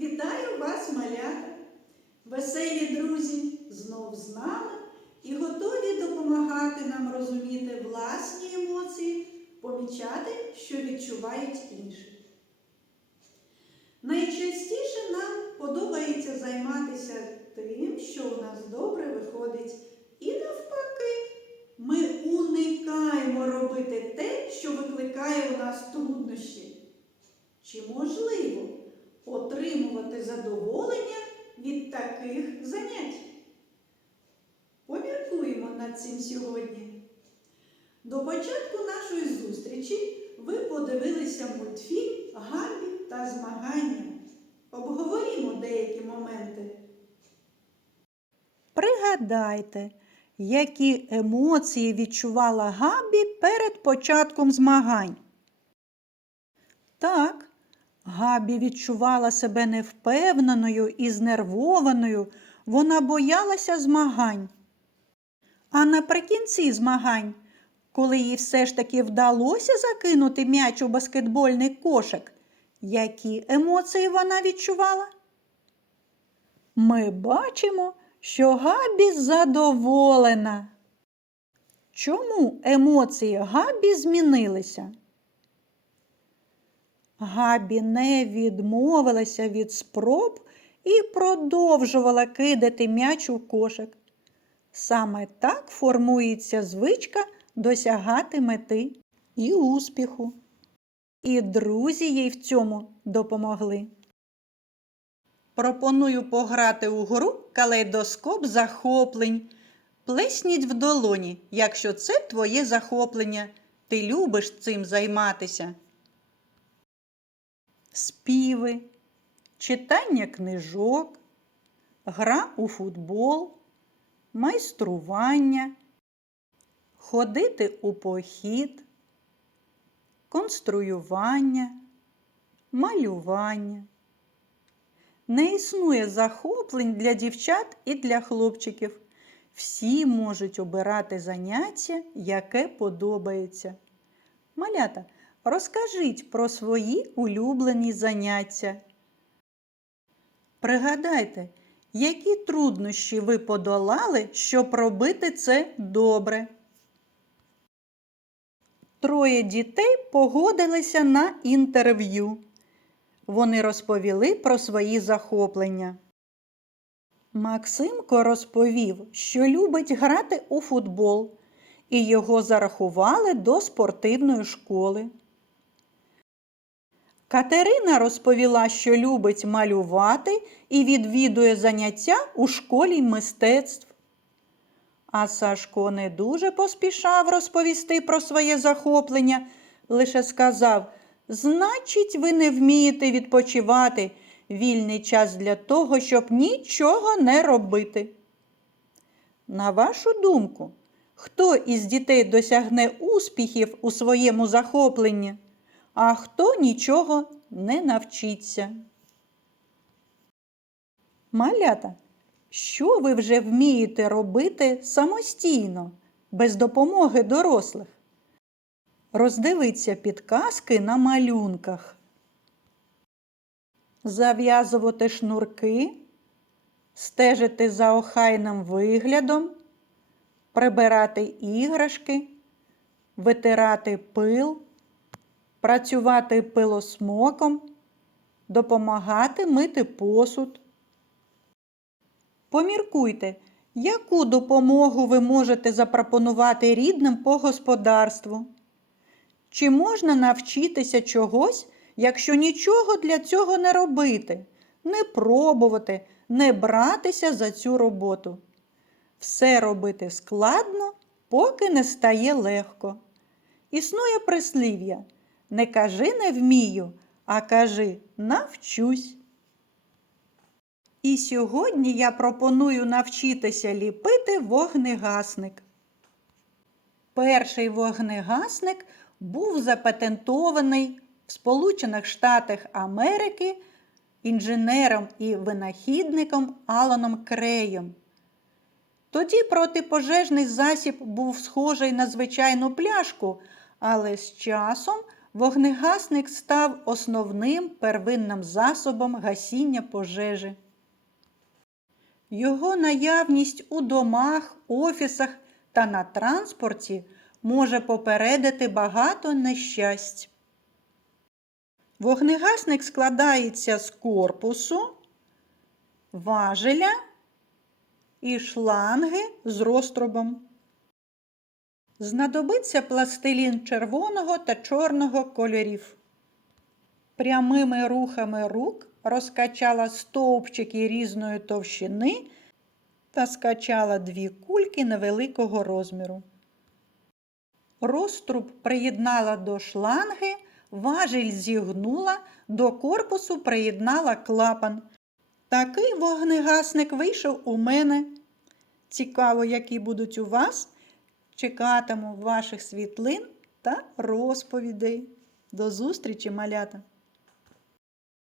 Вітаю вас, малята! Веселі друзі знов з нами і готові допомагати нам розуміти власні емоції, помічати, що відчувають інші. Найчастіше нам подобається займатися тим, що у нас добре виходить. І навпаки, ми уникаємо робити те, що викликає у нас труднощі. Чи можливо отримувати задоволення від таких занять? Поміркуємо над цим сьогодні. До початку нашої зустрічі ви подивилися мультфільм Габі та змагання. Обговорімо деякі моменти. Пригадайте, які емоції відчувала Габі перед початком змагань. Так, Габі відчувала себе невпевненою і знервованою, вона боялася змагань. А наприкінці змагань, коли їй все ж таки вдалося закинути м'яч у баскетбольний кошик, які емоції вона відчувала? Ми бачимо, що Габі задоволена. Чому емоції Габі змінилися? Габі не відмовилася від спроб і продовжувала кидати м'яч у кошик. Саме так формується звичка досягати мети і успіху. І друзі їй в цьому допомогли. Пропоную пограти у гру калейдоскоп захоплень. Плесніть в долоні, якщо це твоє захоплення. Ти любиш цим займатися. Співи, читання книжок, гра у футбол, майстрування, ходити у похід, конструювання, малювання. Не існує захоплень для дівчат і для хлопчиків. Всі можуть обирати заняття, яке подобається. Малята, розкажіть про свої улюблені заняття. Пригадайте, які труднощі ви подолали, щоб робити це добре. Троє дітей погодилися на інтерв'ю. Вони розповіли про свої захоплення. Максимко розповів, що любить грати у футбол, і його зарахували до спортивної школи. Катерина розповіла, що любить малювати і відвідує заняття у школі мистецтв. А Сашко не дуже поспішав розповісти про своє захоплення, лише сказав Значить, ви не вмієте відпочивати вільний час для того, щоб нічого не робити. На вашу думку, хто із дітей досягне успіхів у своєму захопленні, а хто нічого не навчиться? Малята, що ви вже вмієте робити самостійно, без допомоги дорослих? Роздивіться підказки на малюнках. Зав'язувати шнурки, стежити за охайним виглядом, прибирати іграшки, витирати пил, працювати пилосмоком, допомагати мити посуд. Поміркуйте, яку допомогу ви можете запропонувати рідним по господарству. Чи можна навчитися чогось, якщо нічого для цього не робити, не пробувати, не братися за цю роботу? Все робити складно, поки не стає легко. Існує прислів'я не кажи не вмію, а кажи навчусь. І сьогодні я пропоную навчитися ліпити вогнегасник. Перший вогнегасник був запатентований в Сполучених Штатах Америки інженером і винахідником Аланом Креєм. Тоді протипожежний засіб був схожий на звичайну пляшку, але з часом вогнегасник став основним первинним засобом гасіння пожежі. Його наявність у домах, офісах та на транспорті може попередити багато нещасть. Вогнегасник складається з корпусу, важеля і шланги з розтрубом. Знадобиться пластилін червоного та чорного кольорів. Прямими рухами рук розкачала стовпчики різної товщини та скачала дві кульки невеликого розміру. Розтруб приєднала до шланги, важіль зігнула, до корпусу приєднала клапан. Такий вогнегасник вийшов у мене. Цікаво, які будуть у вас. Чекатиму ваших світлин та розповідей. До зустрічі, малята!